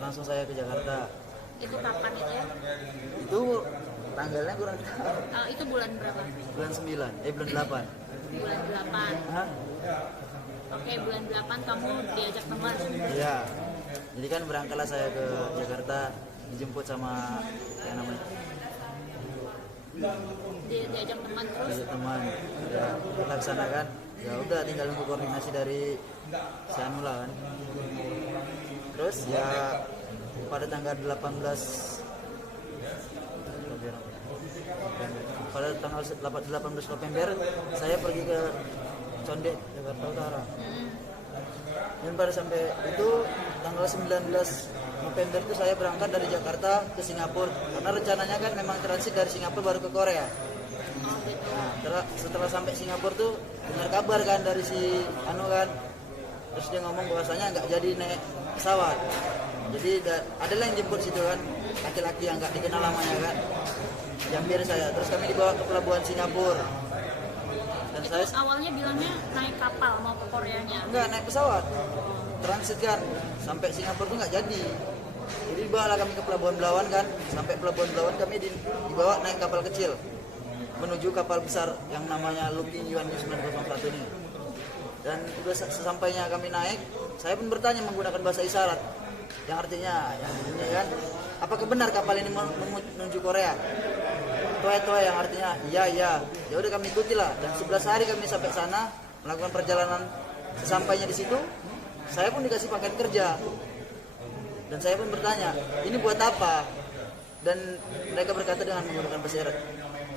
Langsung saya ke Jakarta. Itu kapan itu ya? Itu tanggalnya kurang tahu. Itu bulan berapa? Bulan 9, bulan 8. Bulan 8. Hah? Oke, bulan 8 kamu diajak teman. Iya. Jadi kan berangkatlah saya ke Jakarta, dijemput sama yang namanya Diajak teman terus. diajak teman. Ya, laksanakan. Ya udah tinggal nunggu koordinasi dari Sanula kan. Terus ya pada tanggal 18 November saya pergi ke Condet, Jakarta Utara. Dan pada sampai itu tanggal 19 November itu saya berangkat dari Jakarta ke Singapura karena rencananya kan memang transit dari Singapura baru ke Korea. Nah, setelah sampai Singapura tuh dengar kabar kan dari si Anu kan, terus dia ngomong bahwasanya nggak jadi naik pesawat. Jadi ada yang jemput situ kan, laki-laki yang nggak dikenal namanya kan, jambir saya. Terus kami dibawa ke pelabuhan Singapura. Dan Itu saya awalnya bilangnya naik kapal mau ke Koreanya. nggak naik pesawat, transit kan, sampai Singapura tuh nggak jadi. Jadi dibawa kami ke Pelabuhan Belawan kan, sampai Pelabuhan Belawan kami dibawa naik kapal kecil menuju kapal besar yang namanya Looking Yuan 901 ini. Dan udah sesampainya kami naik, saya pun bertanya menggunakan bahasa isyarat, yang artinya yang ini kan, apakah benar kapal ini menuju Korea? Toa yang artinya iya. Ya udah kami ikutilah. Dan 11 hari kami sampai sana melakukan perjalanan. Sesampainya di situ, saya pun dikasih pakaian kerja. Dan saya pun bertanya, ini buat apa? Dan mereka berkata dengan menggunakan bahasa isyarat,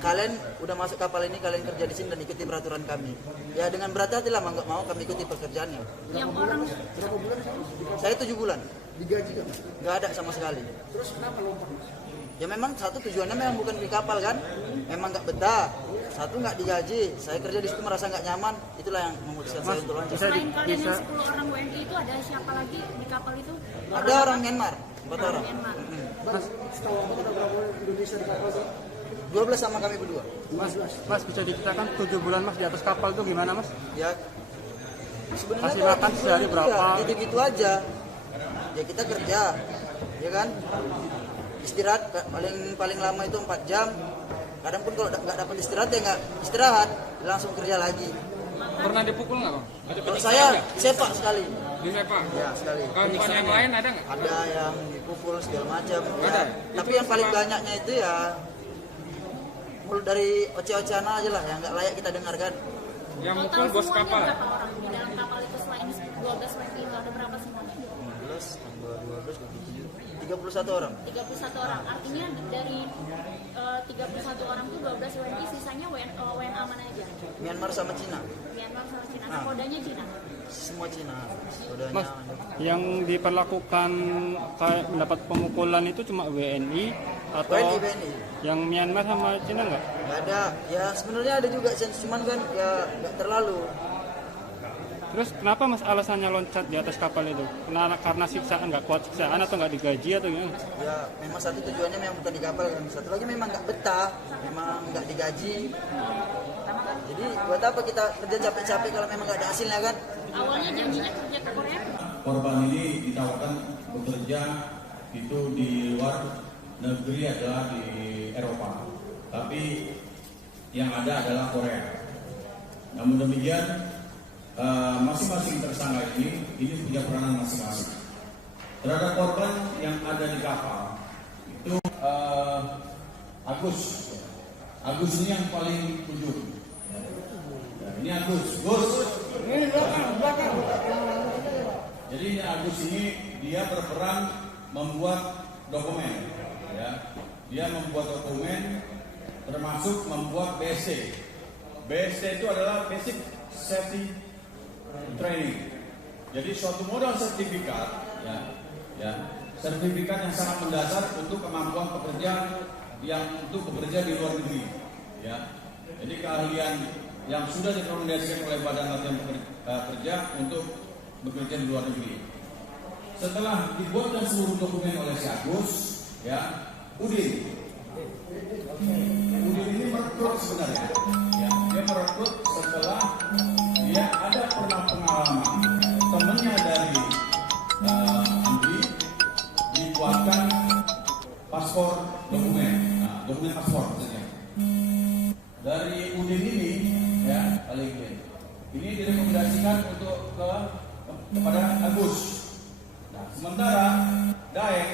kalian udah masuk kapal ini, kalian kerja di sini dan ikuti peraturan kami. Ya dengan berat hati lah, nggak mau kami ikuti pekerjaannya. Yang orang Berapa bulan? Saya 7 bulan, Digaji kan? nggak ada sama sekali. Terus kenapa lompat? Ya memang satu tujuannya memang bukan di kapal kan, memang nggak betah. Satu nggak digaji, saya kerja di situ merasa nggak nyaman, itulah yang memutuskan saya untuk lanjut. selain kalian yang 10 orang WNI itu ada siapa lagi di kapal itu? Ada orang Myanmar, 4 orang. Myanmar. Mas, setahu aku ada berapa orang Indonesia di kapal sih? 12 sama kami berdua. Mas bisa diceritakan 7 bulan Mas di atas kapal itu gimana Mas? Ya sebenarnya Kasih kalau makan 7 sehari bulan itu berapa? ya, gitu-gitu aja. Ya kita kerja, ya kan. Istirahat paling lama itu 4 jam. Kadang pun kalau nggak dapat istirahat ya nggak istirahat, langsung kerja lagi. Pernah dipukul nggak bang? Ada Kalau saya sepak sekali. di sepak? Ya sekali. Kawan-kawan yang lain ada nggak? Ada yang dipukul segala macam. Ya. Ada? Tapi yang paling banyaknya itu ya mulut dari oce-ocehan aja lah yang nggak layak kita dengarkan. Yang Total mukul bos semuanya kapal. berapa orang di dalam kapal itu selain 12 WNI itu ada berapa semuanya? 12, tambah 12, 27, 31 orang. 31 orang. Artinya dari 31 orang itu 12 WNI, sisanya WNA mana aja? Myanmar sama Cina, Myanmar sama Cina. Nakodanya Cina. semua Cina. Sodanya. Mas, yang diperlakukan kayak mendapat pemukulan itu cuma WNI atau WNI. yang Myanmar sama Cina nggak? Nggak ada. Ya sebenarnya ada juga cuman kan ya nggak terlalu. Terus kenapa Mas alasannya loncat di atas kapal itu? Karena siksaan, nggak kuat siksaan atau nggak digaji atau gimana? Ya memang satu tujuannya memang bukan di kapal kan. Satu lagi memang nggak betah, memang nggak digaji. Jadi buat apa kita kerja capek-capek kalau memang nggak ada hasilnya kan? Awalnya janjinya kerja ke Korea. Korban ini ditawarkan bekerja itu di luar negeri adalah di Eropa, tapi yang ada adalah Korea. Namun demikian masing-masing tersangka ini punya peranan masing-masing. Terhadap korban yang ada di kapal itu Agus ini yang paling ujung. Ini Agus. Ini belakang. Jadi Agus ini dia berperan membuat dokumen, ya. Dia membuat dokumen termasuk membuat BC. BC itu adalah Basic Safety Training. Jadi suatu modal sertifikat, ya, sertifikat yang sangat mendasar untuk kemampuan pekerja yang untuk bekerja di luar negeri, ya. Jadi keahlian yang sudah direkomendasikan oleh Badan Latihan Kerja untuk bekerja di luar negeri. Setelah dibuatkan seluruh dokumen oleh si Agus, ya, Udin ini merekrut sebenarnya, ya, dia merekrut setelah dia ada pernah pengalaman temennya dari kepada Agus. Nah, sementara Daeng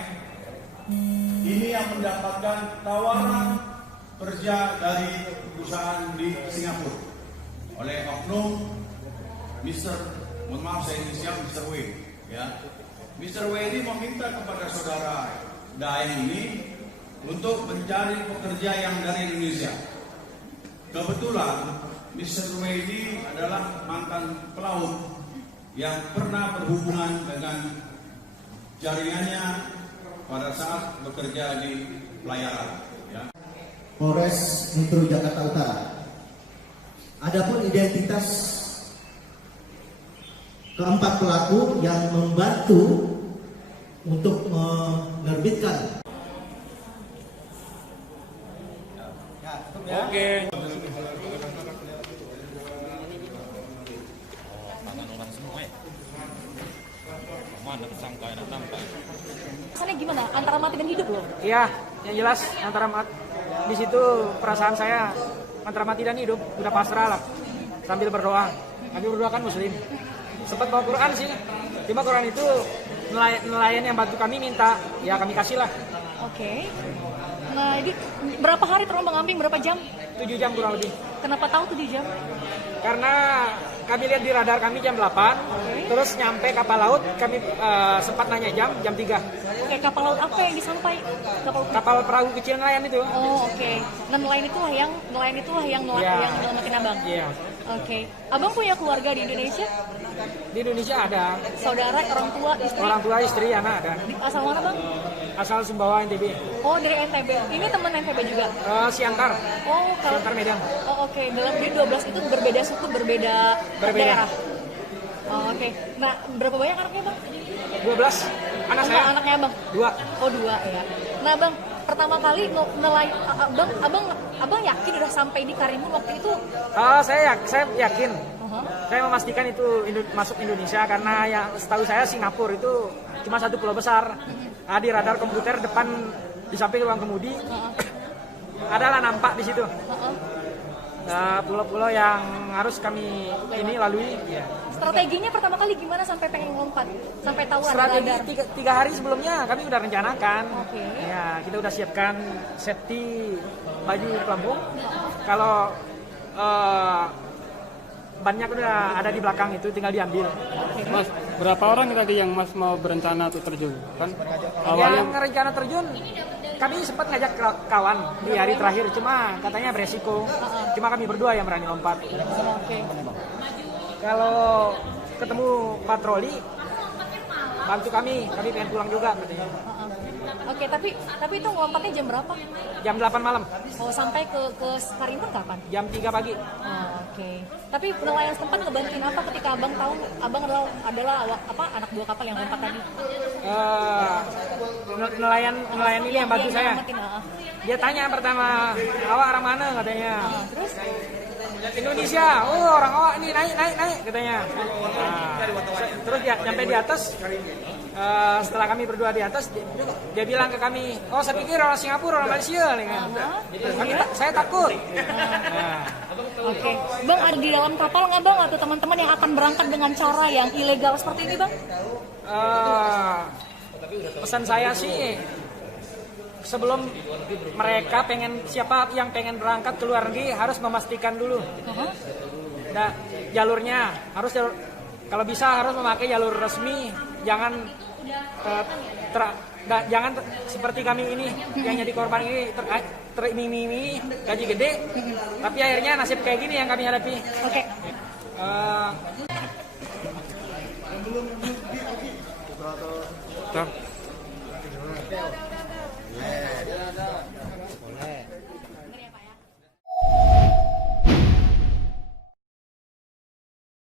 ini yang mendapatkan tawaran kerja dari perusahaan di Singapura oleh oknum mohon maaf saya inisial Mr. W. Ya, Mr. W ini meminta kepada saudara Daeng ini untuk mencari pekerja yang dari Indonesia. Kebetulan Mr. W ini adalah mantan pelaut yang pernah berhubungan dengan jaringannya pada saat bekerja di pelayaran. Ya. Polres Metro Jakarta Utara. Adapun identitas keempat pelaku yang membantu untuk menerbitkan. Oke. Kesannya gimana? Antara mati dan hidup loh. Iya, yang jelas antara di situ perasaan saya antara mati dan hidup udah pasrah lah. Sambil berdoa. Kami berdoa kan muslim. Sempat bawa Quran sih. Cuma Quran itu nelayan yang bantu kami minta, ya kami kasih lah. Oke. Nah, ini berapa hari terombang ambing, berapa jam? 7 jam kurang lebih. Kenapa tahu 7 jam? Karena kami lihat di radar kami jam 8, terus nyampe kapal laut kami sempat nanya jam 3. Oke, kapal laut apa yang disampai? Kapal perahu kecil nelayan itu. Oh, oke. Nah, nelayan itulah yang nyelamatin abang. Iya. Oke. Abang punya keluarga di Indonesia? Di Indonesia ada Saudara, orang tua, istri? orang tua, istri, anak ada. Asal mana, Bang? Asal Sumbawa NTB. Oh, dari NTB. Ini teman NTB juga? Siantar. Oh, kalau Siantar Medan. Oh, oke. Dalam dia 12 itu berbeda suku, berbeda daerah. Oh, oke. Nah, berapa banyak anaknya, Bang? 12. Anak saya. Anaknya Abang? 2. Oh, 2 ya. Nah, Bang, pertama kali abang yakin udah sampai di Karimun waktu itu? Saya yakin. Saya memastikan itu masuk Indonesia karena ya setahu saya Singapura itu cuma satu pulau besar. Di radar komputer depan di samping ruang kemudi adalah nampak di situ. Pulau-pulau yang harus kami ini lalui. Ya. Strateginya pertama kali gimana sampai pengen lompat? Sampai tahu ada strategi radar? 3 hari sebelumnya kami udah rencanakan. Oke. Ya, kita udah siapkan safety baju pelampung. Kalau bannya udah ada di belakang itu tinggal diambil. Mas, berapa orang tadi yang Mas mau berencana untuk terjun? Kan Yang rencana terjun kami sempat ngajak kawan di hari terakhir, cuma katanya beresiko. Cuma kami berdua yang berani lompat. Oke. Kalau ketemu patroli bantu kami pengen pulang juga katanya. Oke, tapi itu lompatnya jam berapa? Jam 8 malam. Oh, sampai ke Karimun kapan? Jam 3 pagi. Oh, oke. Tapi nelayan setempat ngebantuin apa ketika abang tahu abang adalah anak buah kapal yang lompat tadi? Nelayan ini yang bantu Iya, saya. nyelamatin, Dia tanya pertama, awak orang mana katanya. Terus? Indonesia. Oh, orang awak ini naik katanya. Terus dia nyampe di atas. Setelah kami berdua di atas, dia bilang ke kami, oh saya pikir orang Singapura, orang Malaysia. Saya takut. Oke. Bang, ada di dalam kapal nggak, Bang, atau teman-teman yang akan berangkat dengan cara yang ilegal seperti ini, Bang? Pesan saya sih, sebelum mereka siapa yang pengen berangkat ke luar negeri harus memastikan dulu. Jalurnya harus kalau bisa harus memakai jalur resmi, jangan jangan seperti kami ini yang jadi korban ini teriming-imingi gaji gede, tapi akhirnya nasib kayak gini yang kami hadapi. Oke. Stop.